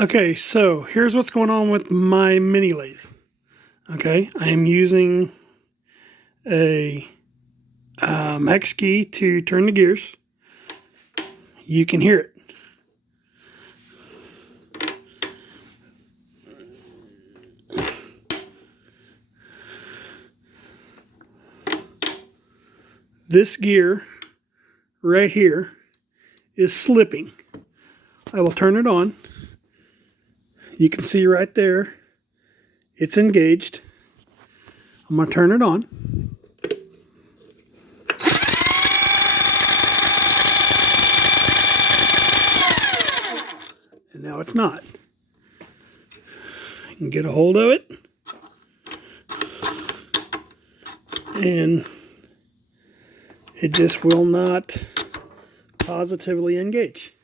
Okay, so here's what's going on with my mini lathe. Okay, I am using a hex key to turn the gears. You can hear it. This gear right here is slipping. I will turn it on. You can see right there, it's engaged. I'm going to turn it on. And now it's not. I can get a hold of it. And it just will not positively engage.